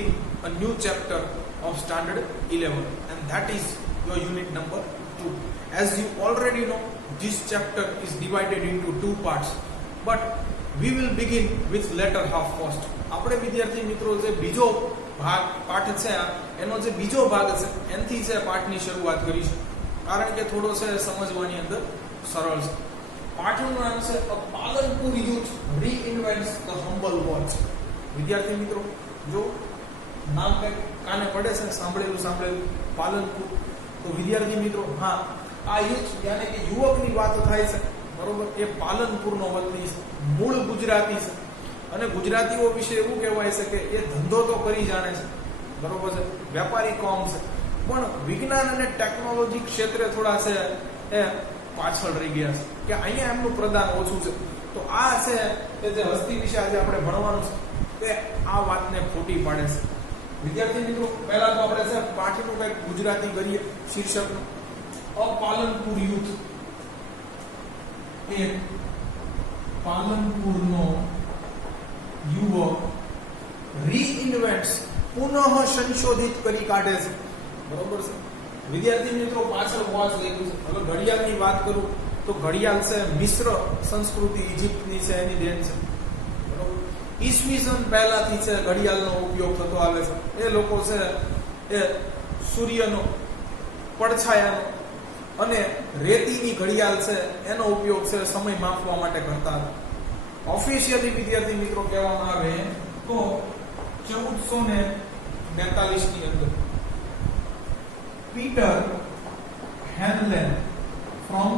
begin a new chapter of standard 11, and that is your unit number 2. As you already know, this chapter is divided into two parts, but we will begin with latter half first. આપણે વિદ્યાર્થી મિત્રો જે બીજો ભાગ પાઠ છે એનો જે બીજો ભાગ છે એનથી છે પાઠની શરૂઆત કરીશું, કારણ કે થોડો છે સમજવાની અંદર સરળ છે. પાઠનું નામ છે a Palanpur youth reinvents the humble watch. વિદ્યાર્થી મિત્રો જો નામ કંઈક કાને પડે છે, સાંભળેલું પાલનપુર, તો વિદ્યાર્થી મિત્રો હા આ યુથ યાને કે યુવકની વાત થાય છે, બરોબર. એ પાલનપુરનો વતની છે, મૂળ ગુજરાતી છે, અને ગુજરાતીઓ વિશે એવું કહેવાય છે કે એ ધંધો તો કરી જાણે છે, બરોબર છે, વેપારી કોમ છે, પણ વિજ્ઞાન અને ટેકનોલોજી ક્ષેત્રે થોડા છે એ પાછળ રહી ગયા છે, કે અહીંયા એમનું પ્રદાન ઓછું છે. તો આ છે કે જે હસ્તી વિશે આજે આપણે ભણવાનું છે તે આ વાતને ખોટી પાડે છે. વિદ્યાર્થી મિત્રો પહેલા તો આપણે છે પાઠનું કંઈક ગુજરાતી કરીએ. શીર્ષકનું અ પાલનપુર યુથ, એક પાલનપુરનો યુવક રીઇન્વેન્ટ્સ પુનઃ સંશોધિત કરી કાઢે છે, બરોબર છે. વિદ્યાર્થી મિત્રો પાછળ વોચ લખ્યું છે. હવે ઘડિયાળની વાત કરું તો ઘડિયાળ છે મિશ્ર સંસ્કૃતિ ઇજિપ્તની છે, એની દેન છે, બરોબર. ઈસવીસન પહેલાથી છે ઘડિયાળનો ઉપયોગ થતો આવે છે. એ લોકો છે એ સૂર્યનો, પડછાયાનો અને રેતીની ઘડિયાળ છે એનો ઉપયોગ છે સમય માપવા માટે કરતા હતા. ઓફિશિયલી વિદ્યાર્થી મિત્રો કહેવામાં આવે તો 1442 ની અંદર પીટર હેનલેન ફ્રોમ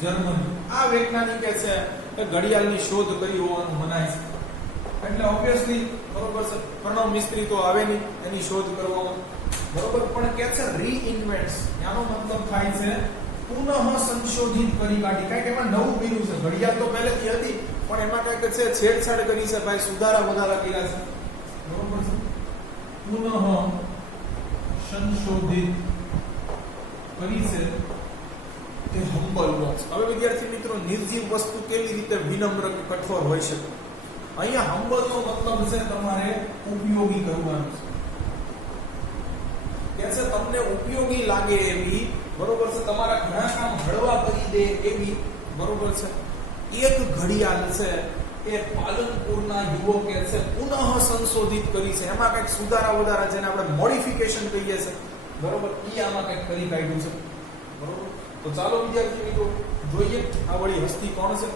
જર્મની, આ વૈજ્ઞાનિકે છે એ ઘડિયાળની શોધ કરી હોવાનું મનાય છે. એટલે ઓબ્વિયસલી બરોબર છે પ્રણવ મિસ્ત્રી તો આવે નહીં એની શોધ કરવામાં, બરોબર. પણ કે છે રીઇન્વેન્ટ્સ, આનો મતલબ થાય છે પુનઃ સંશોધિત કરી કાઢી. કાંઈક એમાં નવું કર્યું છે. ઘડિયાળ તો પહેલેથી હતી પણ એમાં કાંઈક છે છેડછાડ કરી છે, ભાઈ સુધારા વધારા કર્યા છે, બરોબર છે. પુનઃ સંશોધિત કરી છે તે હમ્બલ વોચ. હવે વિદ્યાર્થી મિત્રો નિર્જીવ વસ્તુ કેવી રીતે વિનમ્ર કે કઠોર હોઈ શકે? અહીંયા હમ્બલ નો મતલબ છે તમારે ઉપયોગી કરવાનું છે, કે છે તમને ઉપયોગી લાગે એવી, બરોબર છે, તમારા ઘણા કામ હળવા કરી દે એવી, બરોબર છે, એક ઘડિયાળ છે એ પાલનપુરના યુવકે છે પુનઃ સંશોધિત કરી છે. એમાં કંઈક સુધારા વધારા જેને આપણે મોડિફિકેશન કહીએ છીએ, બરોબર, એ આમાં કંઈક કરી કાઢ્યું છે, બરોબર. તો ચાલો વિદ્યાર્થી મિત્રો જોઈએ આ વળી હસ્તી કોણ છે.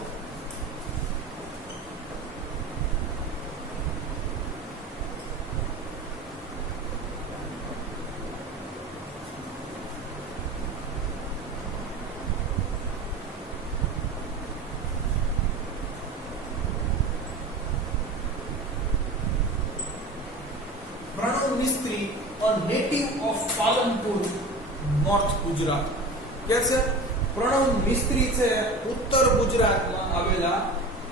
મિસ્ત્રી, a native of Palanpur, north Gujarat. કે છે પ્રણવ મિસ્ત્રી છે ઉત્તર ગુજરાતમાં આવેલા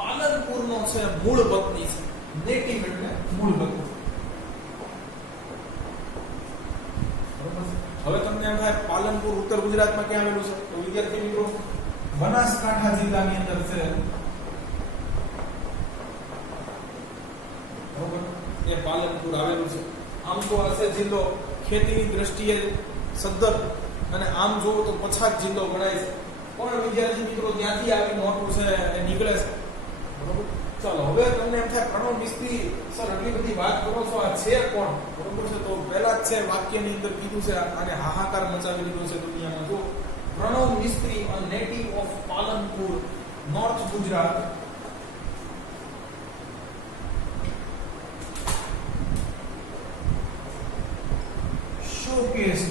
પાલનપુરનો છે મૂળ વતની છે. નેટિવ એટલે મૂળ વતની. હવે તમને એમ થાય પાલનપુર ઉત્તર ગુજરાતમાં ક્યાં આવેલું છે? તો વિદ્યાર્થી મિત્રો બનાસકાંઠા જિલ્લાની અંદર છે, બરોબર, એ પાલનપુર આવેલું છે. આમ તો આ છે જિલ્લો ખેતીની દ્રષ્ટિએ સદ્ધર અને આમ જોવો તો પછાત જિલ્લો ગણાય છે, પણ વિદ્યાર્થી મિત્રો ત્યાંથી આવી મોટું છે એ નીકળે છે, બરોબર. ચાલો હવે તમને એમ થાય પ્રણવ મિસ્ત્રી સર એટલી બધી વાત કરો છો, આ છે કોણ? બરોબર છે. તો પહેલા જ છે વાક્યની અંદર કીધું છે અને હાહાકાર મચાવી દીધો છે દુનિયામાં. જો પ્રણવ મિસ્ત્રી, a native of Palanpur, north Gujarat, showcase,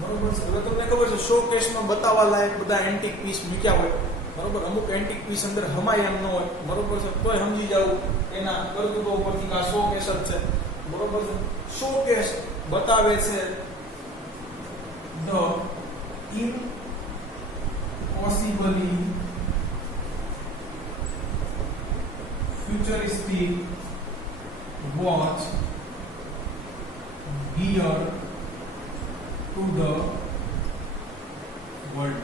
બરોબર છે. હવે તમને ખબર છે શોકેસમાં બતાવવા લાયક બધા એન્ટિક પીસ મૂક્યા હોય, બરોબર. અમુક એન્ટિક પીસ અંદર હમાય એમ ન હોય, બરોબર છે, તોય સમજી જવું એના કરતૂતો ઉપરથી આ શોકેસ જ છે, બરોબર છે. શોકેસ બતાવે છે the impossibly futuristic watch geared to the world.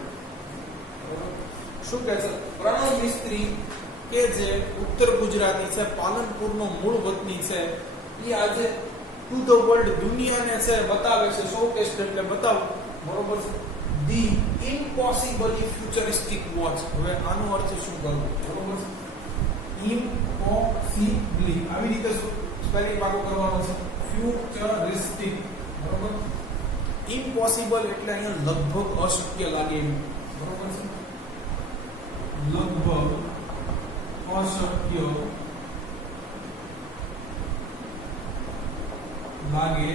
શું કહે છે? પ્રણવ મિસ્ત્રી કે જે ઉત્તર ગુજરાતી છે, પાલનપુરનો મૂળ વતની છે, એ આજે ટુ ધ વર્લ્ડ, દુનિયાને છે બતાવે છે, શોકેસ એટલે બતાવ, બરોબર છે. The impossibly futuristic watch. હવે આનો અર્થ શું કરવો, બરોબર છે. ઇમ્પોસિબલી આવી રીતે સ્પેલિંગ પાકો કરવાનો છે, ફ્યુચરિસ્ટિક, બરોબર. ઇમ્પોસિબલ એટલે અહીંયા લગભગ અશક્ય લાગે એમ, બરોબર છે. લગભગ અશક્ય લાગે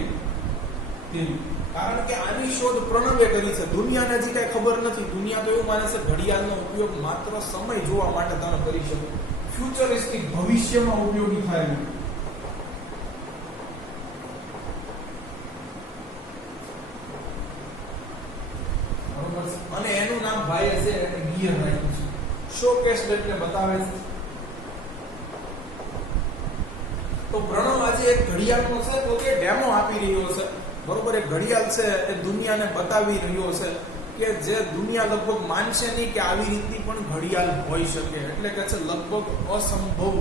તેવું. કારણ કે આની શોધ પ્રણવે કરી છે. દુનિયાને હજી કઈ ખબર નથી. દુનિયા તો એવું માને છે ઘડિયાળનો ઉપયોગ માત્ર સમય જોવા માટે તમે કરી શકો. ફ્યુચરિસ્ટિક, ભવિષ્યમાં ઉપયોગી થાય. બરોબર છે. અને એનું નામ ભાઈ છે એને ગિયર રાખ્યું છે. શોકેસ એટલે બતાવે છે. તો પ્રણવ આજે એક ઘડિયાળનો છે તો કે ડેમો આપી રહ્યો છે, બરોબર. એક ઘડિયાળ છે એ દુનિયાને બતાવી રહ્યો છે કે જે દુનિયા લગભગ માનશે નહીં કે આવી રીતની પણ ઘડિયાળ હોઈ શકે. એટલે કે છે લગભગ અસંભવ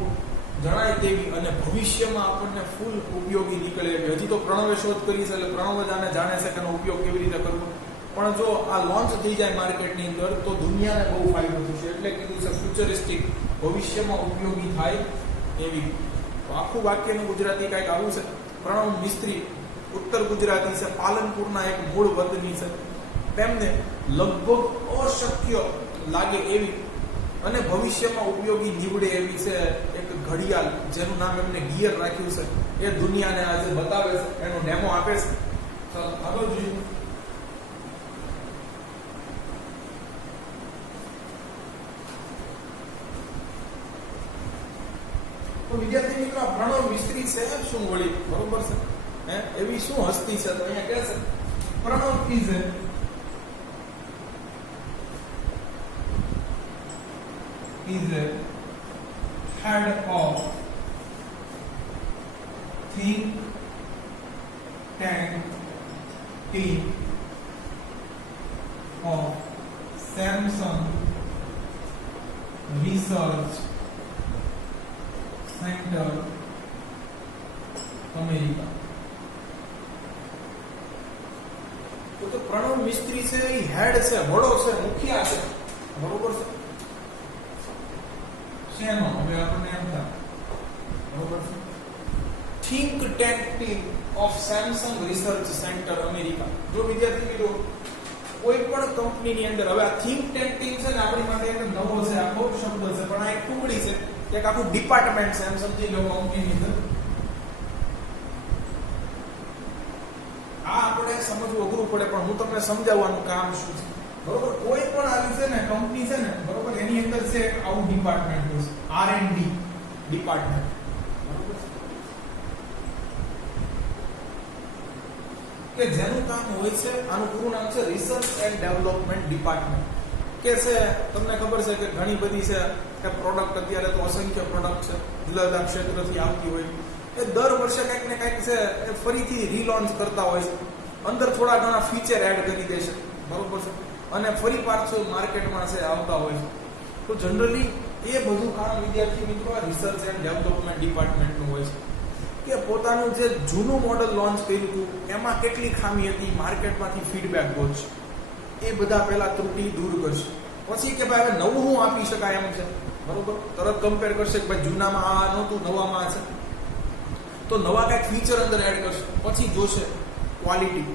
જણાય તેવી અને ભવિષ્યમાં આપણને ફૂલ ઉપયોગી નીકળે એવી. હજી તો પ્રણવે શોધ કરી છે એટલે પ્રણવ જ આને જાણે છે કે એનો ઉપયોગ કેવી રીતે કરવો. પણ જો આ લોન્ચ થઈ જાય માર્કેટની અંદર તો દુનિયાને બહુ ફાયદો થશે. એટલે કીધું છે ફ્યુચરિસ્ટિક, ભવિષ્યમાં ઉપયોગી થાય એવી. આખું વાક્યનું ગુજરાતી કંઈક આવું છે. પ્રણવ મિસ્ત્રી ઉત્તર ગુજરાતી છે, પાલનપુરના એક મૂળ વતની છે. તેમને લગભગ અશક્ય લાગે એવી અને ભવિષ્યમાં ઉપયોગી નીવડે એવી છે એક ઘડિયાળ, જેનું નામ એમને ગિયર રાખ્યું છે. એ દુનિયાને આજે બતાવે છે, એનો ડેમો આપે છે. ચાલો આગળ જોઈએ. તો વિદ્યાર્થી મિત્રો, આ પ્રણવ મિસ્ત્રી છે શું વળી, બરોબર છે. એવી શું હસ્તી છે તો અહીંયા કહે છે Pranav is a head of think tank team of Samsung Research Center America. તો પ્રણવ મિસ્ત્રી છે એ હેડ છે, વડો છે, મુખિયા છે, બરોબર છે. શેનો હવે આપણને એમ થાય, બરોબર છે. Think tank team of Samsung research centre America. જો વિદ્યાર્થી મિત્રો કોઈ પણ કંપનીની અંદર, હવે આ થિંક ટેન્ક ટીમ છે ને આપણી માટે એક નવો છે, આખો શબ્દ છે, પણ આ એક ટુકડી છે, એક આખું ડિપાર્ટમેન્ટ છે એમ સમજી લો કંપનીની અંદર. આ આપણે સમજવું અઘરું પડે પણ હું તમને સમજાવવાનું કામ શું છે, બરોબર. કોઈ પણ આવી છે ને કંપની છે ને, બરોબર, એની અંદર છે આવું ડિપાર્ટમેન્ટ હોય છે, R&D ડિપાર્ટમેન્ટ, બરોબર, કે જેનું કામ હોય છે, આનું પૂરું નામ છે રિસર્ચ એન્ડ ડેવલપમેન્ટ ડિપાર્ટમેન્ટ. કે છે તમને ખબર છે કે ઘણી બધી છે કે પ્રોડક્ટ, અત્યારે તો અસંખ્ય પ્રોડક્ટ છે જુદા જુદા ક્ષેત્રથી આવતી હોય, એ દર વર્ષે કંઈક ને કંઈક છે એ ફરીથી રીલોન્ચ કરતા હોય છે, અંદર થોડા ઘણા ફીચર એડ કરી દે છે, બરોબર છે, અને ફરી પાછું માર્કેટમાં છે આવતા હોય છે. તો જનરલી એ બધું કામ વિદ્યાર્થી મિત્રો રિસર્ચ એન્ડ ડેવલપમેન્ટ ડિપાર્ટમેન્ટનું હોય છે, કે પોતાનું જે જૂનું મોડલ લોન્ચ કર્યું હતું એમાં કેટલી ખામી હતી, માર્કેટમાંથી ફીડબેક ગોતશે, એ બધા પહેલા ત્રુટિ દૂર કરશે. પછી કે ભાઈ હવે નવું હું આપી શકાય એમ છે, બરોબર, તરત કમ્પેર કરશે કે ભાઈ જૂનામાં આ નહોતું, નવામાં આ છે, તો નવા કંઈક ફીચર અંદર એડ કરશે. પછી જોશે ક્વોલિટી,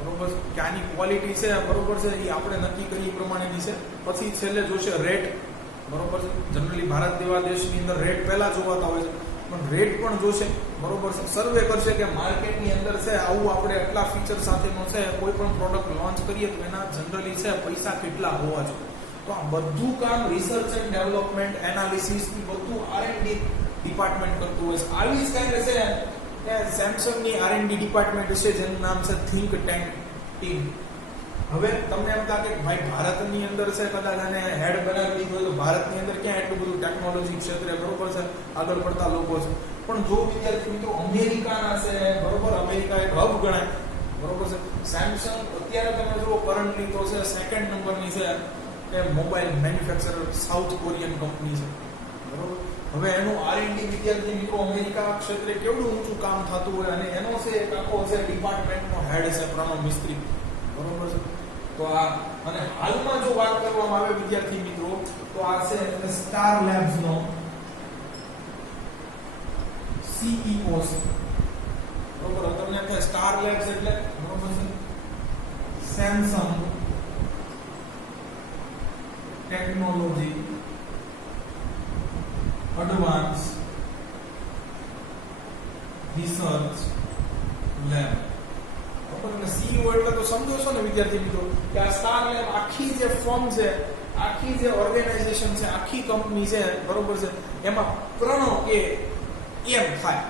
બરોબર, કે આની ક્વોલિટી છે, બરોબર છે, એ આપણે નક્કી કરી એ પ્રમાણેની છે. પછી છેલ્લે જોશે રેટ, બરોબર છે. જનરલી ભારત જેવા દેશની અંદર રેટ પહેલા જોવાતા હોય છે, પણ રેટ પણ જોશે, બરોબર છે. સર્વે કરશે કે માર્કેટની અંદર છે આવું આપણે એટલા ફીચર સાથેનો છે કોઈ પણ પ્રોડક્ટ લોન્ચ કરીએ તો એના જનરલી છે પૈસા કેટલા હોવા જોઈએ. તો આ બધું કામ રિસર્ચ એન્ડ ડેવલપમેન્ટ, એનાલિસિસ ની બધું R&D ડિપાર્ટમેન્ટ કરતું હોય છે. આવી જ કંઈક છે કે સેમસંગની R&D ડિપાર્ટમેન્ટ છે જેનું નામ છે થિંક ટેન્ક ટીમ. હવે તમને એમ થાય કે ભાઈ ભારતની અંદર છે કદાચ આને હેડ બનાવી દીધું હોય તો ભારતની અંદર ક્યાં એટલું બધું ટેકનોલોજી ક્ષેત્રે, બરોબર છે, આગળ પડતા લોકો છે. પણ જો વિદ્યાર્થી મિત્રો અમેરિકાના છે, બરોબર, અમેરિકા એક હબ ગણાય, બરોબર છે. સેમસંગ અત્યારે તમે જુઓ કરન્ટલી તો છે સેકન્ડ નંબરની છે કે mobile manufacturer south Korean company છે, બરોબર. હવે એનું R&D વિદ્યાર્થી મિત્રો અમેરિકા ક્ષેત્રે કેવડું ઊંચું કામ થતું હોય અને એનો છે એક આખો છે ડિપાર્ટમેન્ટનો હેડ છે પ્રણવ મિસ્ત્રી, બરોબર છે. તો આ અને હાલમાં જો વાત કરવામાં આવે વિદ્યાર્થી મિત્રો તો આ છે સ્ટાર લેબ્સ નો CEO છે, બરોબર. તમને કહે સ્ટાર લેબ્સ એટલે બરોબર છે Samsung technology advance research lab, બરોબર. એટલે CEO એટલે તો સમજો છો ને વિદ્યાર્થી મિત્રો કે આ સ્ટાર લેબ આખી જે ફર્મ છે, આખી જે ઓર્ગેનાઇઝેશન છે, આખી કંપની છે, બરોબર છે, એમાં પ્રણવ કે એમ થાય,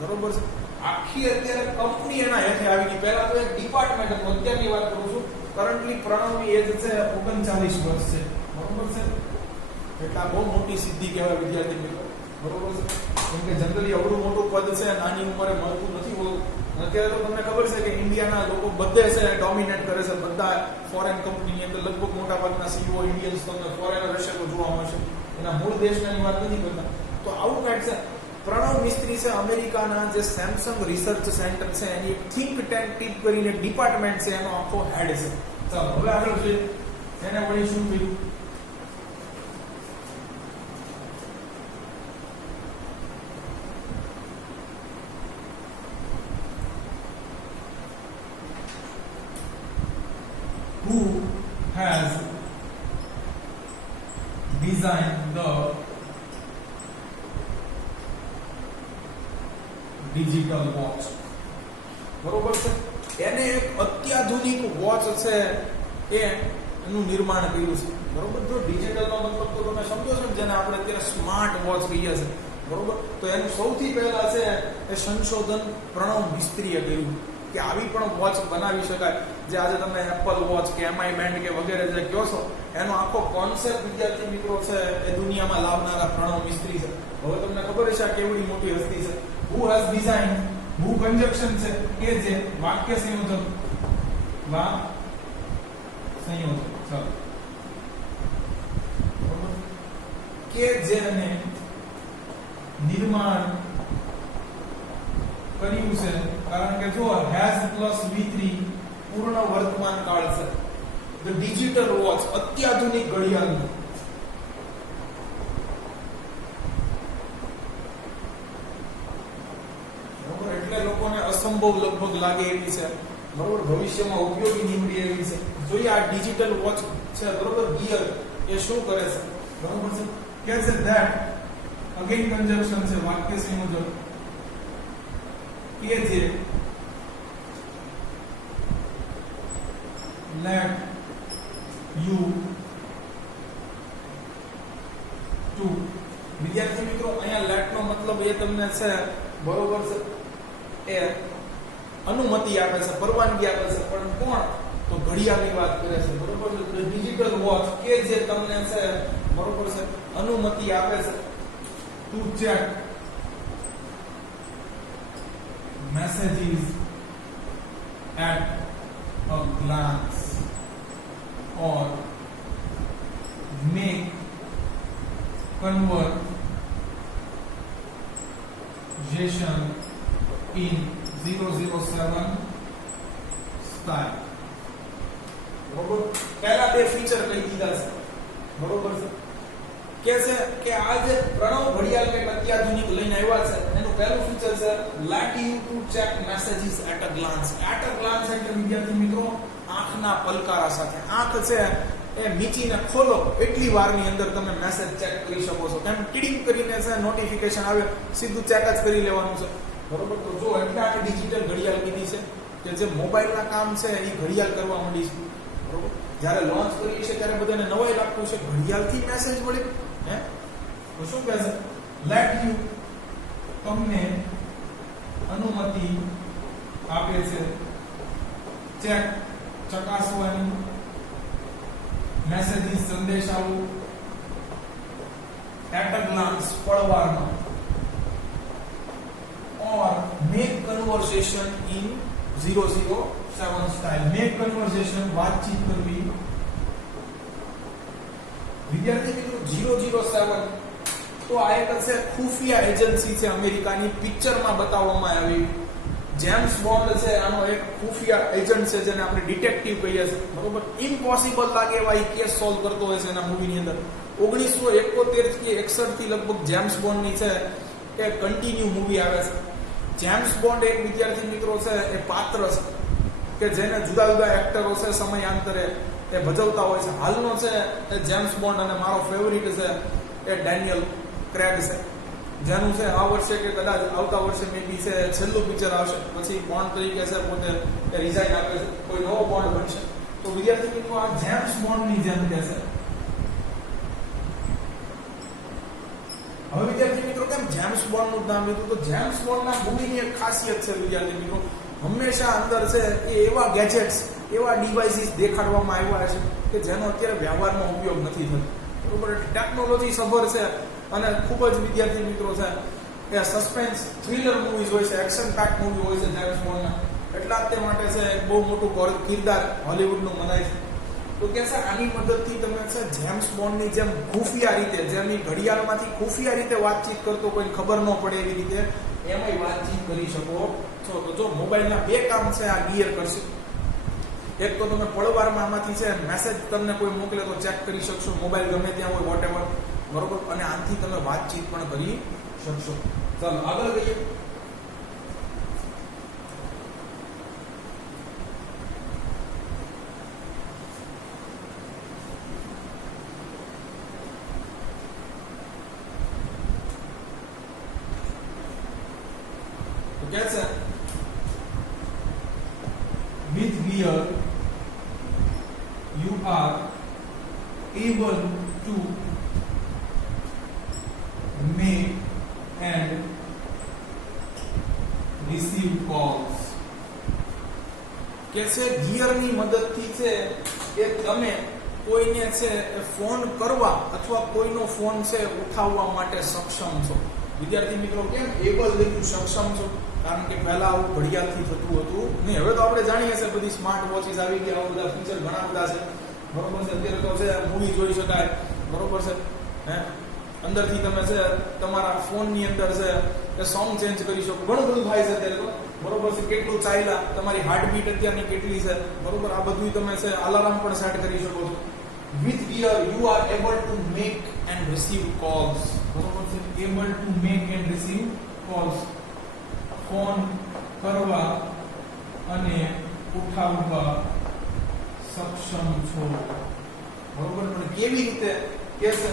બરોબર છે. આખી અત્યારે કંપની એના હેઠે આવી ગઈ. પહેલા તો એક ડિપાર્ટમેન્ટ હતું, અત્યારની વાત કરું છું. કરન્ટલી પ્રણવની એજ છે 39 વર્ષ છે, બરોબર છે. એટલે આ બહુ મોટી સિદ્ધિ કહેવાય વિદ્યાર્થી મિત્રો, બરોબર છે. કેમ કે જનરલી અવડું મોટું પદ છે નાની ઉંમરે મળતું નથી હોતું. અત્યારે તો તમને ખબર છે કે ઇન્ડિયાના લોકો બધે છે ડોમિનેટ કરે છે, બધા ફોરેન કંપનીની અંદર લગભગ મોટા ભાગના CEO ઇન્ડિયન્સ તમને ફોરેનર હશે તો જોવા મળશે. એના મૂળ દેશની વાત નથી કરતા. તો આવું કાંઈક છે. પ્રણવ મિસ્ત્રી છે અમેરિકાના જે સેમસંગ રિસર્ચ સેન્ટર છે એની એક થિંક ટેન્ક ટીપ કરીને ડિપાર્ટમેન્ટ છે, એનો આખો હેડ છે. ચાલો હવે આગળ જોઈએ એને વળી શું થયું. Who has designed the digital watch, બરોબર છે. એને એક અત્યાધુનિક વોચ છે એનું નિર્માણ કર્યું છે, બરોબર. જો ડિજિટલ નો મતલબ તો તમે સમજો છો જેને આપણે અત્યારે સ્માર્ટ વોચ કહીએ છીએ, બરોબર. તો એનું સૌથી પહેલા છે એ સંશોધન પ્રણવ મિસ્ત્રીએ કર્યું કે આવી પણ વોચ બનાવી શકાય. જે આજે તમે એપલ વોચ કે MI બેન્ડ કે વગેરે જે કહો છો એનો આખો કોન્સેપ્ટ વિદ્યાર્થી મિત્રો છે એ દુનિયામાં લાવનારા પ્રણવ મિસ્ત્રી છે. હવે તમને ખબર છે આ કેવડી મોટી હસ્તી છે. Who has designed, who conjunction છે કે જે વાક્ય સંયોજન ચાલો કે જેને નિર્માણ કર્યું છે. કારણ કે જો has પ્લસ V3 પૂર્ણ વર્તમાન કાળ છે. ધ ડિજિટલ વોચ અત્યાધુનિક ઘડિયાળ, બરોબર. એટલે લોકોને અસંભવ લગભગ લાગે એવી છે, બરોબર. ભવિષ્યમાં ઉપયોગી નીવડે એવી છે. જોઈએ આ ડિજિટલ વોચ છે, બરોબર. ગિયર એ શું કરે છે, બરોબર છે. કે છે ધેટ અગેન કન્જંક્શન છે વાક્ય સંયોજન કે જે let you to, વિદ્યાર્થી મિત્રો અહીંયા let નો મતલબ એ તમને છે, બરોબર છે, એ અનુમતિ આપે છે, પરવાનગી આપે છે. પણ કોણ? તો ઘડિયાળની વાત કરે છે, બરોબર છે. ડિજિટલ વોચ કે જે તમને છે, બરોબર છે, અનુમતિ આપે છે to check messages at a glance or make conversation in 007 style, બરોબર. પહેલા બે ફીચર કઈ દીધા છે, બરોબર છે. કે છે કે આ જે પ્રણવ ઘડિયાળ કે અત્યાધુનિક લઈને આવ્યા છે એનું પહેલું ફીચર છે let you to check messages at a glance. at a glance એટલે વિદ્યાર્થી મિત્રો આંખના પલકારા સાથે. આંખ છે એ મીચીને ખોલો એટલી વારની અંદર તમે મેસેજ ચેક કરી શકો છો. કેમ ટીડિંગ કરીને છે નોટિફિકેશન આવે સીધું ચેક જ કરી લેવાનું છે, બરોબર. તો જો એટલે આ ડિજિટલ ઘડિયાળ કીધી છે કે જે મોબાઈલના કામ છે એ ઘડિયાળ કરવા માંડી છે, બરોબર. જ્યારે લોન્ચ કરી છે ત્યારે બધાને નવાઈ લાગતું છે ઘડિયાળથી મેસેજ મળે હે. તો શું કહે છે let you તમને અનુમતિ આપે છે ચેક ચકાસવાની મેસેજીસ સંદેશાઓ at a glance પળવારમાં or make conversation in 007 style. make conversation વાતચીત કરવી. વિદ્યાર્થી મિત્રો 007 તો આ એક હશે ખુફિયા એજન્સી છે અમેરિકાની, પિક્ચરમાં બતાવવામાં આવી. જેમ્સ બોન્ડ છે આનો એક ખુફિયા એજન્ટ છે જેને આપણે ડિટેક્ટિવ કહીએ છીએ, બરોબર. ઇમ્પોસિબલ લાગે એવા એ કેસ સોલ્વ કરતો હોય છે એના મૂવીની અંદર. 1971 થી 61 થી લગભગ જેમ્સ બોન્ડની છે એ કન્ટિન્યુ મૂવી આવે છે. જેમ્સ બોન્ડ એક વિદ્યાર્થી મિત્રો છે એ પાત્ર છે કે જેને જુદા જુદા એક્ટરો છે સમયાંતરે એ ભજવતા હોય છે. હાલનો છે એ જેમ્સ બોન્ડ અને મારો ફેવરિટ છે એ ડેનિયલ ક્રેગ છે, જેનું છે આ વર્ષે કે કદાચ આવતા વર્ષે મે બી છે છેલ્લું પિક્ચર આવશે, પછી બોન્ડ તરીકે છે પોતે રિઝાઇન આપે છે, કોઈ નવો બોન્ડ બનશે. તો વિદ્યાર્થી મિત્રો આ જેમ્સ બોન્ડની જેમ કે છે. હવે વિદ્યાર્થી મિત્રો કેમ જેમ્સ બોન્ડનું નામ લીધું? તો જેમ્સ બોન્ડના મૂવીની એક ખાસિયત છે વિદ્યાર્થી મિત્રો, હંમેશા અંદર છે એ એવા ગેજેટ્સ, એવા ડિવાઇસીસ દેખાડવામાં આવ્યા છે કે જેનો અત્યારે વ્યવહારમાં ઉપયોગ નથી થતો, બરોબર. ટેકનોલોજી સભર છે અને ખૂબ જ વિદ્યાર્થી મિત્રો છે એ સસ્પેન્સ થ્રિલર મૂવીઝ હોય છે, એક્શન પેક મૂવી હોય છે જેમ્સ બોન્ડના. એટલા જ તે માટે છે બહુ મોટું કિરદાર હોલિવૂડનું મનાય છે. તો કે છે આની મદદથી તમે છે જેમ્સ બોન્ડની જેમ ખુફિયા રીતે, જેમ એ ઘડિયાળમાંથી ખુફિયા રીતે વાતચીત કરતો કોઈ ખબર ન પડે એવી રીતે એમાંય વાતચીત કરી શકો છો. તો જો મોબાઈલના બે કામ છે આ ગિયર કરશે. એક તો તમે પળવારમાં આમાંથી છે મેસેજ તમને કોઈ મોકલે તો ચેક કરી શકશો, મોબાઈલ ગમે ત્યાં હોય વોટેવર, બરોબર. અને આનાથી તમે વાતચીત પણ કરી શકશો. ચાલો આગળ જઈએ. Yes, with gear you are able to make and receive calls. कैसे ગિયરની મદદથી છે એ તમે કોઈને છે ફોન કરવા અથવા કોઈનો ફોન છે ઉઠાવવા માટે સક્ષમ છો. વિદ્યાર્થી મિત્રો કેમ એબલ લઈને સક્ષમ છો? કારણ કે પહેલા આવું ઘડિયાળથી થતું હતું નહીં. હવે તો આપણે જાણીએ છીએ બધી સ્માર્ટ વોચીસ આવી ગયા, આવા બધા ફીચર ઘણા બધા છે, બરોબર છે. અત્યારે તો છે મૂવી જોઈ શકાય, બરોબર છે. અંદરથી તમે છે તમારા ફોનની અંદર છે એ સોંગ ચેન્જ કરી શકો, ઘણું બધું થાય છે અત્યારે તો, બરોબર છે. કેટલું ચાલ્યા, તમારી હાર્ટબીટ અત્યારની કેટલી છે, બરોબર. આ બધું તમે છે અલાર્મ પણ સેટ કરી શકો છો. With gear you are able to make and receive calls, બરોબર છે. Able to make and receive calls, phone કરવા અને ઉઠાવવા સક્ષમ છો, બરોબર. પણ કેવી રીતે કે છે?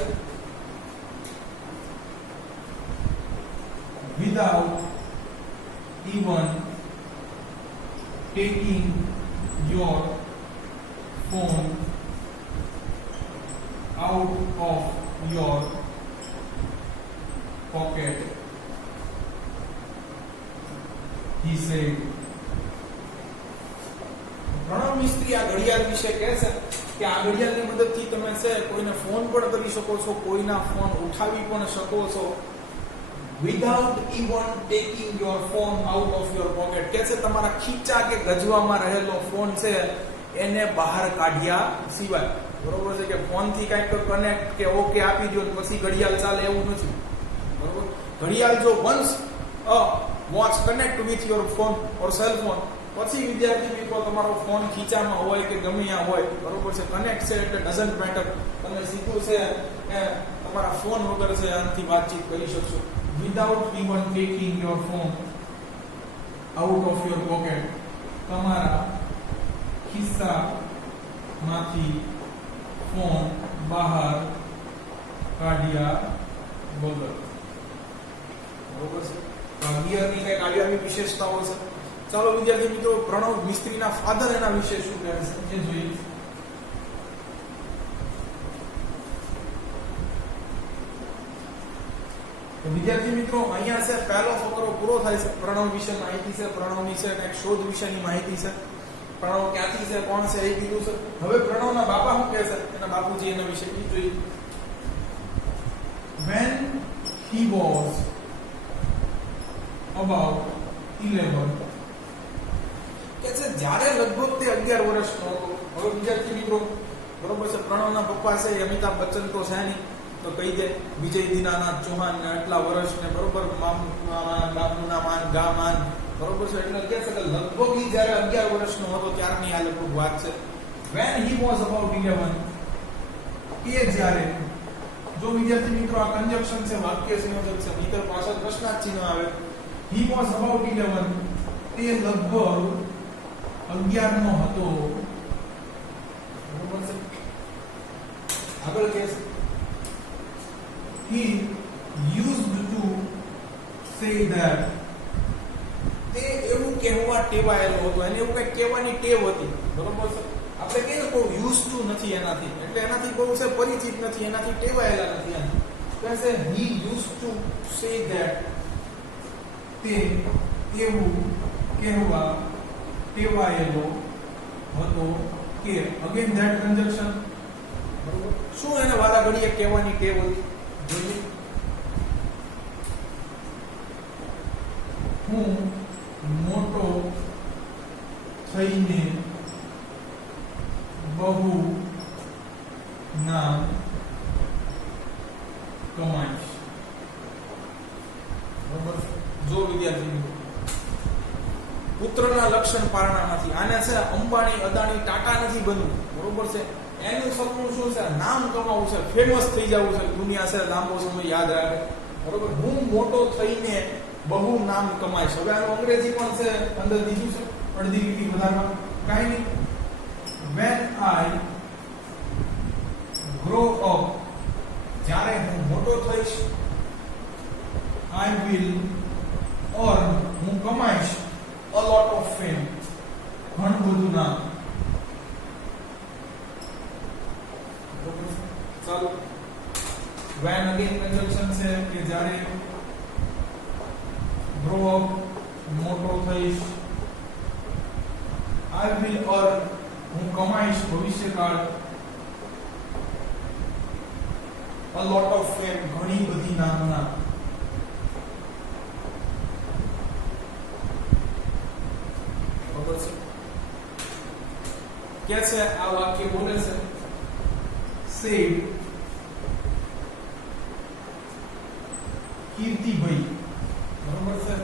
without even taking your phone out of your pocket, he said. Pranab મિસ્ત્રી આ ઘડિયાળ વિશે કહે છે કે આ ઘડિયાળની મદદથી તમે છે કોઈને ફોન પણ કરી શકો છો, કોઈના ફોન ઉઠાવી પણ શકો છો, without even taking your phone out of your pocket. કે છે તમારા ખીચા કે ગજવામાં રહેલો ફોન છે એને બહાર કાઢ્યા સિવાય, બરોબર છે. કે ફોન થી કઈક કનેક્ટ કે ઓકે આપી દો પછી ઘડિયાળ ચાલે એવું નથી, બરોબર. ઘડિયાળ જો once watch connect with your phone or cell phone, પછી વિદ્યાર્થી મિત્રો તમારો ફોન ખીચામાં હોય કે ગમે ત્યાં હોય, બરોબર છે, કનેક્ટ છે એટલે ડઝન્ટ મેટર, તમે સીધું છે એ તમારા ફોન વગર છે આનાથી વાતચીત કરી શકશો. without even taking your phone out of your pocket, તમારા ખિસ્સામાંથી ફોન બહાર કાઢ્યા વગર, બરોબર છે. ગિયરની કઈ કાર્યની વિશેષતાઓ છે. ચાલો વિદ્યાર્થી મિત્રો પ્રણવ મિસ્ત્રીના ફાધર એના વિશે શું કહે છે એ જોઈએ. તો વિદ્યાર્થી મિત્રો અહીંયા છે પહેલો ફકરો પૂરો થાય છે. પ્રણવ વિશે માહિતી છે, પ્રણવની છે અને એક શોધ વિશેની માહિતી છે. પ્રણવ ક્યાંથી છે, કોણ છે એ કીધું છે. હવે પ્રણવના બાપા શું કહે છે, એના બાપુજી એના વિશે કીધું જોઈએ. when he was about 11, કે છે જ્યારે લગભગ તે 11 વર્ષનો હતો. હવે વિદ્યાર્થી મિત્રો બરોબર છે, પ્રણવના પપ્પા છે અમિતાભ બચ્ચન તો છે નહીં, તો કહી દે વિજય દીનાનાથ ચૌહાણ ને આટલા વર્ષ ને બરોબર બાપનું નામ આન ગામ આન બરોબર છે. એટલે કહે છે કે લગભગ ઈ જ્યારે 11 વર્ષનો હતો ત્યારની આ લગભગ વાત છે. when he was about 11 એ જ્યારે જો વિદ્યાર્થી મિત્રો આ કંજક્શન છે વાક્ય સંયોજક છે નહીતર પાછળ પ્રશ્નાર્થ ચિહ્ન આવે. he was about 11 તે લગભગ 11 નો હતો બરોબર છે. આગળ કે he used to say that તે એવું કહેવા ટેવાયેલો હતો એને એવું કઈ કહેવાની ટેવ હતી બરોબર છે. આપણે કહીએ બહુ યુઝ ટુ નથી એનાથી એટલે એનાથી બહુ છે પરિચિત નથી એનાથી ટેવાયેલા નથી એમ કહેશે he used to say that તે એવું કહેવા ટેવાયેલો હતો કે અગેન ધેટ કંજક્શન બરોબર. શું એને વાલા ઘડીએ કહેવાની ટેવ હતી જોઈએ. હું મોટો થઈને બહુ નામ કમાઈશ બરોબર. જો વિદ્યાર્થી પુત્રના લક્ષણ પારણામાંથી આને છે અંબાણી અદાણી ટાટા નથી બનવું બરોબર છે. એનું સપનું શું છે નામ કમાવું છે ફેમસ થઈ જવું છે દુનિયા છે લાંબો સમય યાદ રાખે બરોબર. હું મોટો થઈને બહુ નામ કમાઈશ. હવે આનું અંગ્રેજી પણ છે અંદર દીધું છે અડધી લીટી વધારવા કાઈ નહીં. when I grow up જ્યારે હું મોટો થઈશ I will earn હું કમાઈશ a lot of fame ઘણું બધું નામ. ચાલો when again conjunction છે કે જ્યારે grow up મોટો થઈશ I will earn હું કમાઈશ ભવિષ્યકાળ a lot of fame ઘણી બધી નામના. બરોબર છે. કે છે આ વાક્ય બોલે છે said કીર્તિભાઈ બરોબર છે.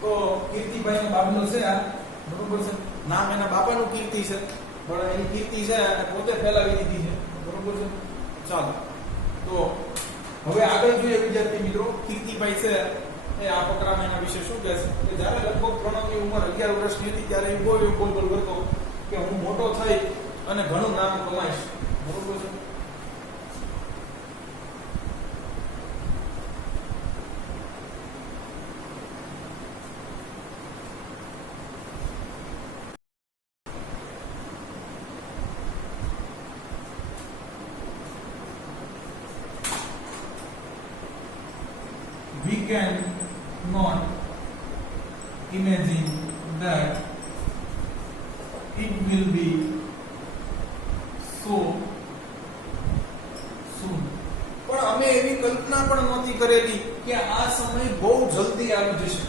તો કીર્તિભાઈ નો બાબલો છે આ બરોબર છે. નામ એના બાપાનું કીર્તિ છે પણ એની કીર્તિ છે પોતે ફેલાવી દીધી છે બરોબર છે. ચાલો તો હવે આગળ જોઈએ વિદ્યાર્થી મિત્રો. કીર્તિભાઈ છે એ આ ફકરામાં એના વિશે શું કહે છે કે જ્યારે લગભગ પ્રણવની ઉંમર 11 વર્ષની હતી ત્યારે એ બોલ કરતો કે હું મોટો થઈ અને ઘણું નામ કમાઈશ બરોબર છે. We can not imagine that it will be so soon. પણ અમે એવી કલ્પના પણ નહોતી કરેલી કે આ સમય બહુ જલ્દી આવી જશે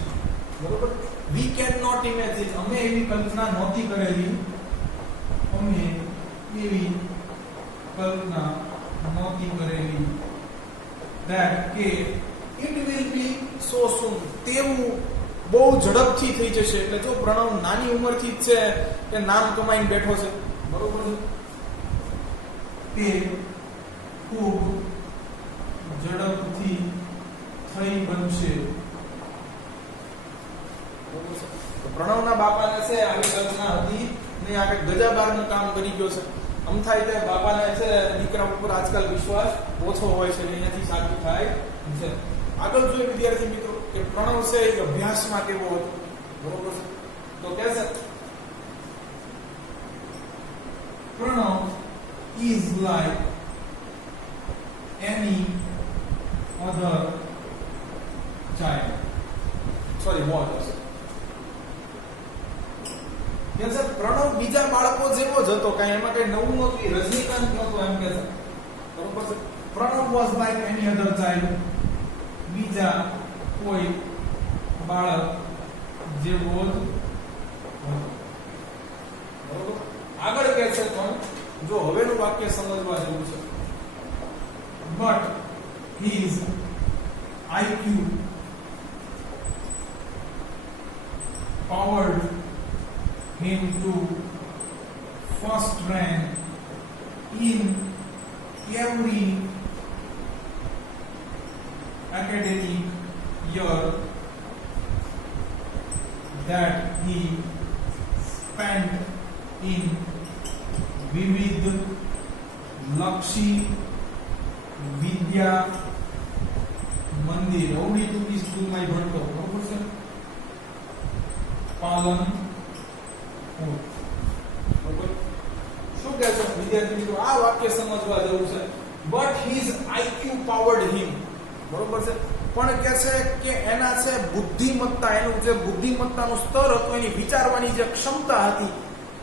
બરોબર. we can not imagine અમે એવી કલ્પના નહોતી કરેલી અમે એવી કલ્પના નહોતી કરેલી that કે it will be so soon તેવું બહુ ઝડપથી થઈ જશે. એટલે જો પ્રણવ નાની ઉંમરથી જ છે કે નામ કમાઈને બેઠો છે બરોબર છે. તે ખૂબ ઝડપથી થઈ બનશે બરોબર છે. પ્રણવના બાપાને છે આવી કલ્પના હતી ને આ કંઈક ગજાબારનું કામ કરી ગયો છે. આમ થાય તે બાપાને છે દીકરા ઉપર આજકાલ વિશ્વાસ ઓછો હોય છે એનાથી સાચું થાય છે. આગળ જોઈએ વિદ્યાર્થી મિત્રો કે પ્રણવ છે એ અભ્યાસમાં કેવો હતો બરોબર છે. તો કે છે Pranab is like any other child. Sorry, what is it? કે છે પ્રણવ બીજા બાળકો જેવો જ હતો કાંઈ એમાં કઈ નવું નહોતું. રજનીકાંત નહોતો એમ કે છે બરોબર છે. Pranab was like any other child બીજા કોઈ બાળક જેવો જ બરોબર. આગળ કહે છે પણ જો હવેનું વાક્ય સમજવા જેવું છે. But his IQ powered him to first rank in every academic year that he spent in વિવિધ લક્ષી વિદ્યા મંદિર અવળી ટૂંકી સ્કૂલમાં ભણતો બરોબર છે પાલન બરોબર શું કહે છે વિદ્યાર્થી મિત્રો આ વાક્ય સમજવા જેવું છે બટ હિઝ આઈક્યુ પાવર્ડ હિમ બરોબર છે પણ કહે છે કે એના છે બુદ્ધિમત્તા એનું જે બુદ્ધિમત્તાનું સ્તર હતું એની વિચારવાની જે ક્ષમતા હતી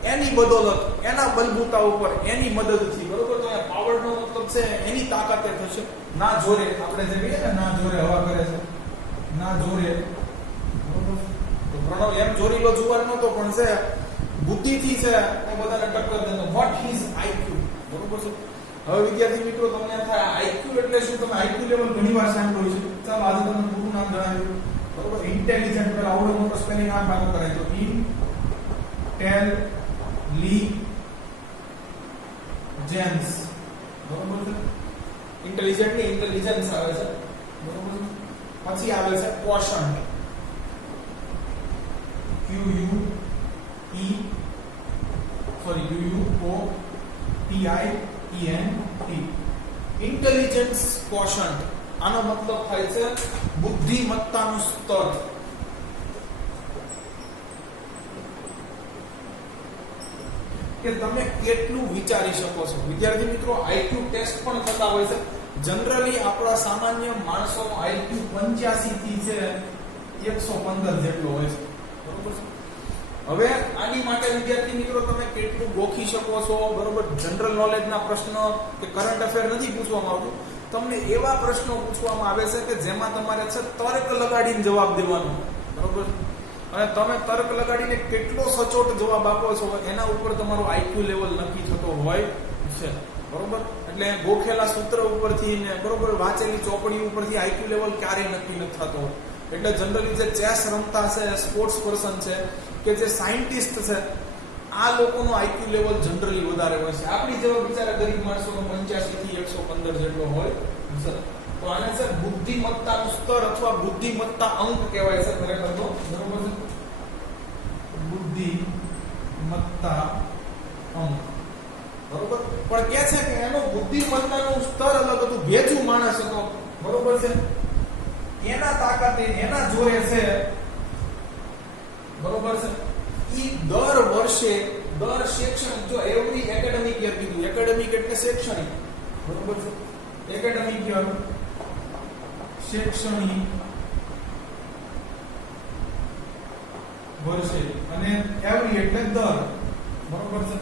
એની બદોલત એના બલબૂતા ઉપર એની મદદથી બરોબર તો અહીંયા પાવરનો મતલબ છે એની તાકાતે થશે ના જોરે આપણે જે કહીએ ને ના જોરે હવા કરે છે ના જોરે બરોબર તો પ્રણવ એમ જોરીલો જુવાર નતો પણ છે બુદ્ધિથી છે એ બધાને ટક્કર દેતો વોટ હિઝ આઈક્યુ બરોબર છે હવે વિદ્યાર્થી મિત્રો તમને એમ થાય આઈક્યુ એટલે શું તમે આઈક્યુ લેવલ ઘણીવાર સાંભળ્યું છે ચાલો આજે તમને પૂરું નામ જણાવ્યું બરોબર ઇન્ટેલિજન્ટ પર આવડો મોટો સ્પેલિંગ આ ભાગ કરાય તો ઇન્ટેલિજન્સ બરોબર છે ઇન્ટેલિજન્ટ ની ઇન્ટેલિજન્સ આવે છે બરોબર પછી આવે છે ક્વોશન્ટ QUOTIENT ઇન્ટેલિજન્સ ક્વોશન્ટ આનો મતલબ થાય છે બુદ્ધિમત્તાનું સ્તર કે તમે કેટલું વિચારી શકો છો વિદ્યાર્થી મિત્રો આઈક્યુ ટેસ્ટ પણ થતા હોય છે જનરલી આપણા સામાન્ય માણસોનો આઈક્યુ 85 થી છે 115 જેટલો હોય છે બરોબર છે હવે આની માટે વિદ્યાર્થી મિત્રો તમે કેટલું ગોખી શકો છો બરોબર જનરલ નોલેજના પ્રશ્નો કે કરંટ અફેર નથી પૂછવામાં આવતું તમને એવા પ્રશ્નો પૂછવામાં આવે છે કે જેમાં તમારે છે તર્ક લગાડીને જવાબ દેવાનો બરોબર અને તમે તર્ક લગાડીને કેટલો સચોટ જવાબ આપો છો એના ઉપર તમારો આઈક્યુ લેવલ નક્કી થતો હોય છે બરોબર એટલે ગોખેલા સૂત્ર ઉપરથી ને બરોબર વાંચેલી ચોપડી ઉપરથી આઈક્યુ લેવલ ક્યારેય નક્કી નથી થતો એટલે જનરલી જે ચેસ રમતા છે સ્પોર્ટ્સ પર્સન છે કે જે સાયન્ટિસ્ટ છે આ લોકોનો આઈક્યુ લેવલ જનરલી વધારે હોય છે આપણી જેવા બિચારા ગરીબ માણસોનો 85 થી 115 જેટલો હોય છે તો આને છે બુદ્ધિમત્તાનું સ્તર અથવા બુદ્ધિમત્તા અંક કહેવાય છે ખરેખર તો બરોબર છે બુદ્ધિમત્તા અંક બરોબર પણ કે છે કે એનો બુદ્ધિમત્તાનું સ્તર અલગ હતું ભેજુ માણસ હતો બરોબર છે એના તાકાતે એના જોરે છે બરોબર છે ઈ દર વર્ષે દર શૈક્ષણિક જો એવરી એકેડેમિક યર કીધું એકેડેમિક એટલે શૈક્ષણિક બરોબર છે એકેડેમિક યર શૈક્ષણિક વર્ષે અને એવરી એટલે દર બરોબર છે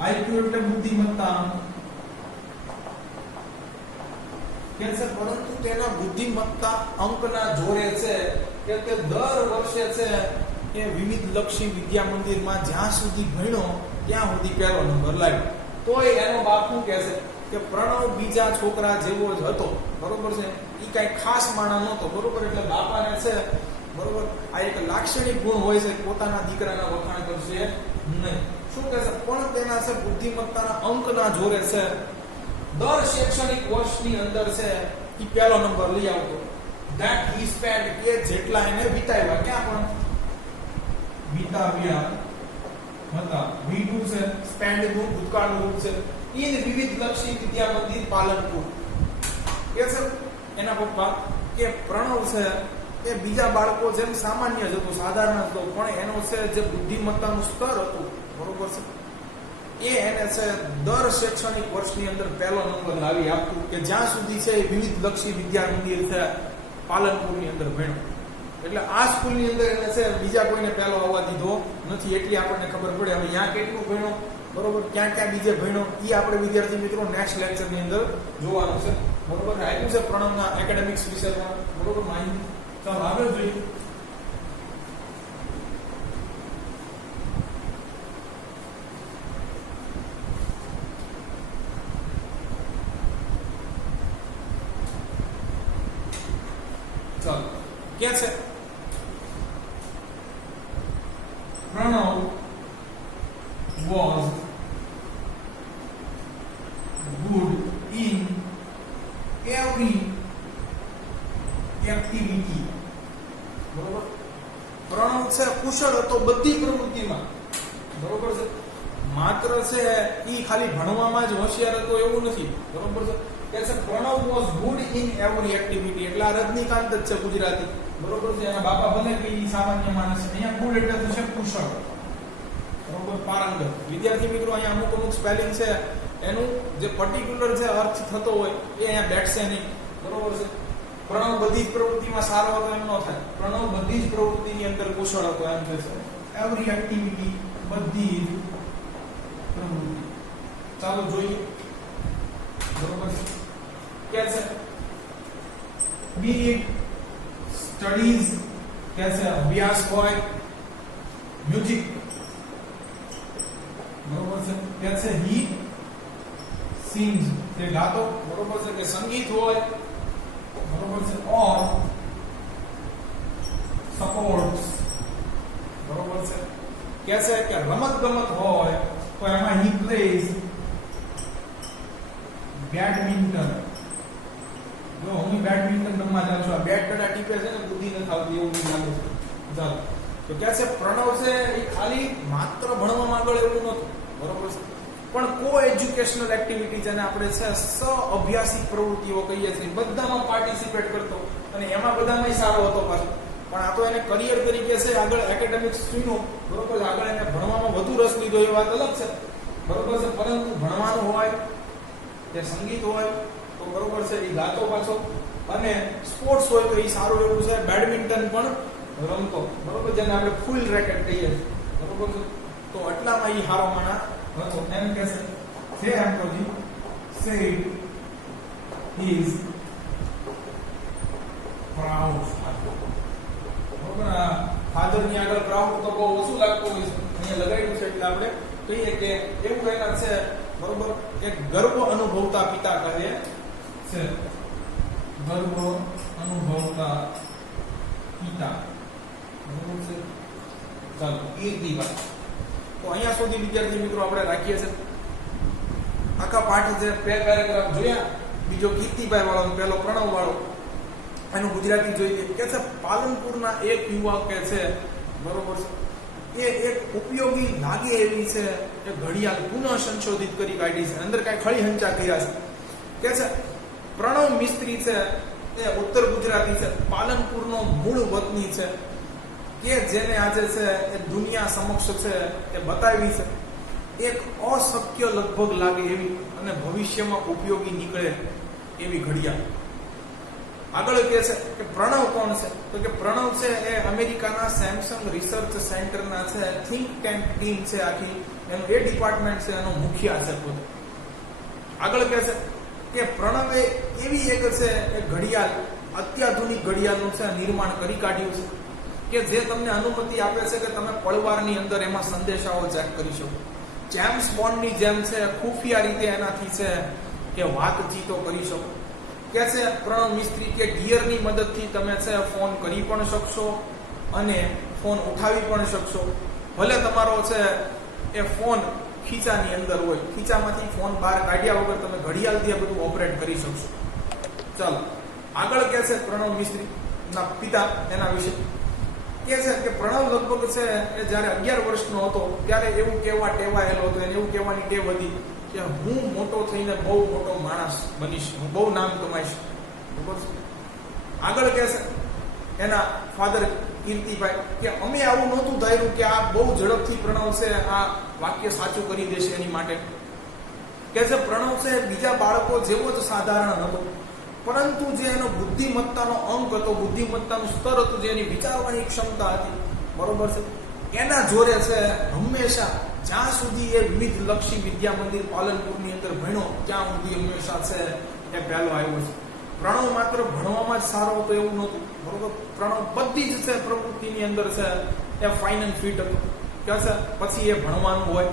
આઈક્યુ એટલે બુદ્ધિમત્તા કે છે પરંતુ તેના બુદ્ધિમત્તા અંકના જોરે છે કે તે દર વર્ષે છે એ વિવિધ લક્ષી વિદ્યા મંદિરમાં જ્યાં સુધી ભણ્યો ત્યાં સુધી પહેલો નંબર લાવ્યો તોય એનો બાપ શું કહે છે કે પ્રણવ બીજા છોકરા જેવો જ હતો બરોબર છે ઈ કઈ ખાસ માણા નહોતો બરોબર એટલે બાપાને છે બરોબર આ એક લાક્ષણિક ગુણ હોય છે પોતાના દીકરાના વખાણ કરશે નહીં શું કહે છે પણ તેના છે બુદ્ધિમત્તાના અંકના જોરે છે દર શૈક્ષણિક વર્ષની અંદર છે ઈ પહેલો નંબર લઈ આવતો that he spent કે જેટલા એને વિતાવ્યા ક્યાં પણ વિતાવ્યા હતા V2 છે સ્પેન્ડ નું ભૂતકાળનું રૂપ છે ઇન વિવિધ લક્ષી વિદ્યા મંદિર પાલનપુર કે છે એના પપ્પા કે પ્રણવ છે એ બીજા બાળકો જેમ સામાન્ય જ હતો સાધારણ હતો પણ એનો છે જે બુદ્ધિમત્તાનું સ્તર હતું બરોબર છે એ એને છે દર શૈક્ષણિક વર્ષની અંદર પહેલો નંબર લાવી આપતું કે જ્યાં સુધી છે એ વિવિધ લક્ષી વિદ્યા મંદિર છે પાલનપુરની અંદર ભણ્યો એટલે આ સ્કૂલની અંદર એને છે બીજા કોઈને પહેલો આવવા દીધો નથી એટલી આપણને ખબર પડે હવે ત્યાં કેટલું ભણ્યો બરોબર ક્યાં ક્યાં બીજે ભણ્યો એ આપણે વિદ્યાર્થી મિત્રો નેક્સ્ટ લેક્ચરની અંદર જોવાનું છે બરોબર આપ્યું છે પ્રણવના એકેડેમિક્સ વિષયમાં બરોબર માહિતી ચાલો આગળ જોઈએ ક્યાં છે? Pranab was good in every activity. બરોબર. પ્રણવ છે કુશળ હતો બધી પ્રવૃત્તિમાં. બરોબર છે. માત્ર છે ઈ ખાલી ભણવામાં જ હોશિયાર હતો એવું નથી. બરોબર છે. કે છે Pranab was good in every activity. એટલે આ રજનીકાંત જ છે ગુજરાતી. બરોબર છે. એના બાપા ભલે કે ઈ સામાન્ય માણસ છે. અહીંયા ગુડ એટલે થશે કુશળ. બરોબર, પારંગત. વિદ્યાર્થી મિત્રો અહીંયા અમુક સ્પેલિંગ છે એનું જે પર્ટિક્યુલર જે અર્થ થતો હોય એ અહીંયા બેઠશે નહીં. બરોબર છે. પ્રણવ બધી જ પ્રવૃત્તિમાં સારો હતો એમ ન થાય. પ્રણવ બધી જ પ્રવૃત્તિની અંદર કુશળ હતો એમ થશે. એવરી એક્ટિવિટી, બધી જ પ્રવૃત્તિ. ચાલો જોઈએ. બરોબર છે. કે છે બી ઇટ સ્ટડીઝ, કે છે અભ્યાસ હોય, મ્યુઝિક. બરોબર છે. કે છે હી સિંગ્સ, તે ગાતો. બરોબર છે. કે સંગીત હોય. બરોબર છે. ઓર સપોર્ટ્સ. બરોબર છે. કે છે કે રમત ગમત હોય તો એમાં હી પ્લેઝ બેડમિન્ટન. જો હું બેડમિન્ટન રમવા જાઉં છું, આ બેટ કડા ટીપે છે ને બુદ્ધિ નથી આવતી એવું મને લાગે છે. ચાલો તો કે છે પ્રણવ છે એ ખાલી માત્ર ભણવામાં આગળ એવું નહોતું. બરોબર છે. પણ કો એજ્યુકેશનલ એક્ટિવિટી જેને આપણે છે સહ-અભ્યાસિક પ્રવૃત્તિઓ કહીએ છીએ, બધામાં પાર્ટિસિપેટ કરતો અને એમાં બધામાં સારો હતો પાછો. પણ આ તો એને કરિયર તરીકે છે આગળ એકેડેમિક્સ ચૂન્યું. બરોબર છે. આગળ એને ભણવામાં વધુ રસ લીધો એ વાત અલગ છે. બરોબર છે. પરંતુ ભણવાનું હોય કે સંગીત હોય તો બરોબર છે એ ગાતો પાછો, અને સ્પોર્ટ્સ હોય તો એ સારું એવું છે બેડમિન્ટન પણ રમતો. બરોબર, જેને આપણે ફૂલ રેકેટ કહીએ છીએ. બરોબર છે. તો એટલામાં એ હારો માણા હતો. એમ કે છે એમ્પ્લોજી said he is proud. બરોબર, ફાધર ની આગળ પ્રાઉડ તો બહુ ઓછું લાગતું હોય છે. અહીંયા લગાડ્યું છે એટલે આપણે કહીએ કે એવું એના છે. બરોબર, એક ગર્વ અનુભવતા પિતા કહે છે. ગર્વ અનુભવતા પિતા. બરોબર છે. ચાલો કીર્તિભાઈ. તો અહીંયા સુધી વિદ્યાર્થી મિત્રો આપણે રાખીએ છીએ. આખા પાઠ જે બે પેરેગ્રાફ જોયા, બીજો કીર્તિભાઈ વાળો, પહેલો પ્રણવ વાળો, એનું ગુજરાતી જોઈએ. કે છે પાલનપુરના એક યુવક કે છે, બરોબર છે, એ એક ઉપયોગી લાગે એવી છે એ ઘડિયાળ પુનઃ સંશોધિત કરી કાઢી છે. અંદર કાંઈ ખળી હંચા કર્યા છે. કે છે પ્રણવ મિસ્ત્રી છે એ ઉત્તર ગુજરાતી છે, પાલનપુરનો મૂળ વતની છે, કે જેને આજે છે એ દુનિયા સમક્ષ છે એ બતાવી છે એક અશક્ય લગભગ લાગે એવી અને ભવિષ્યમાં ઉપયોગી નીકળે એવી ઘડિયાળ. આગળ કહે છે કે પ્રણવ કોણ છે? તો કે પ્રણવ છે એ અમેરિકાના સેમસંગ રિસર્ચ સેન્ટરના છે થિંક ટેન્ક ટીમ છે આખી, એનું એ ડિપાર્ટમેન્ટ છે, એનો મુખ્ય છે પોતે. આગળ કહે છે કે પ્રણવે એવી એક છે એ ઘડિયાળ, અત્યાધુનિક ઘડિયાળનું છે નિર્માણ કરી કાઢ્યું છે કે જે તમને અનુમતિ આપે છે કે તમે પળવારની અંદર એમાં સંદેશાઓ ચેક કરી શકો. જેમ્સ બોન્ડની જેમ છે ખુફિયા રીતે એનાથી છે કે વાતચીતો કરી શકો. કે છે પ્રણવ મિસ્ત્રી કે ગિયરની મદદથી તમે છે ફોન કરી પણ શકશો અને ફોન ઉઠાવી પણ શકશો. ભલે તમારો છે એ ફોન ખીચાની અંદર હોય, ખીચામાંથી ફોન બહાર કાઢ્યા વગર તમે ઘડિયાળથી બધું ઓપરેટ કરી શકશો. ચાલો આગળ કે છે પ્રણવ મિસ્ત્રી ના પિતા એના વિશે કે છે કે પ્રણવ લગભગ છે એ જ્યારે 11 વર્ષનો હતો ત્યારે એવું કહેવા ટેવાયેલો હતો, એને એવું કહેવાની ટેવ હતી કે હું મોટો થઈને બહુ મોટો માણસ બનીશ, હું બહુ નામ કમાઈશ. બરોબર છે. આગળ કહે છે એના ફાધર કીર્તિભાઈ કે અમે આવું નહોતું ધાર્યું કે આ બહુ ઝડપથી પ્રણવ છે આ વાક્ય સાચું કરી દેશે. એની માટે કે છે પ્રણવ છે બીજા બાળકો જેવો જ સાધારણ હતો, પરંતુ જે એનો બુદ્ધિમત્તાનો અંક હતો, બુદ્ધિમત્તાનું સ્તર હતું, જે એની વિચારવાની ક્ષમતા હતી, બરોબર છે, એના જોરે છે હંમેશા જ્યાં સુધી એ વિવિધ લક્ષી વિદ્યા મંદિર પાલનપુરની અંદર ભણ્યો ત્યાં સુધી હંમેશા છે એ પહેલો આવ્યો છે. પ્રણવ માત્ર ભણવામાં જ સારો હતો એવું નહોતું. બરોબર, પ્રણવ બધી જ છે પ્રવૃત્તિની અંદર છે એ ફાઇન એન્ડ ફિટ હતો. કે છે પછી એ ભણવાનું હોય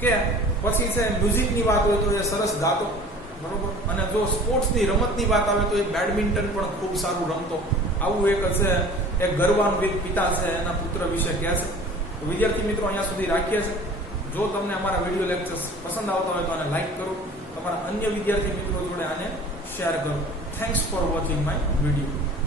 કે પછી છે મ્યુઝિકની વાત હોય તો એ સરસ ગાતો. બરોબર, અને જો સ્પોર્ટ્સની રમતની વાત આવે તો એ બેડમિન્ટન પણ ખૂબ સારું રમતો. આવું એક હશે, એક ગર્વાન્વિત પિતા છે એના પુત્ર વિશે કહેશે. તો વિદ્યાર્થી મિત્રો અહીંયા સુધી રાખીએ છીએ. જો તમને અમારા વિડીયો લેક્ચર્સ પસંદ આવતા હોય તો આને લાઈક કરો, તમારા અન્ય વિદ્યાર્થી મિત્રો જોડે આને શેર કરો. Thanks for watching my video.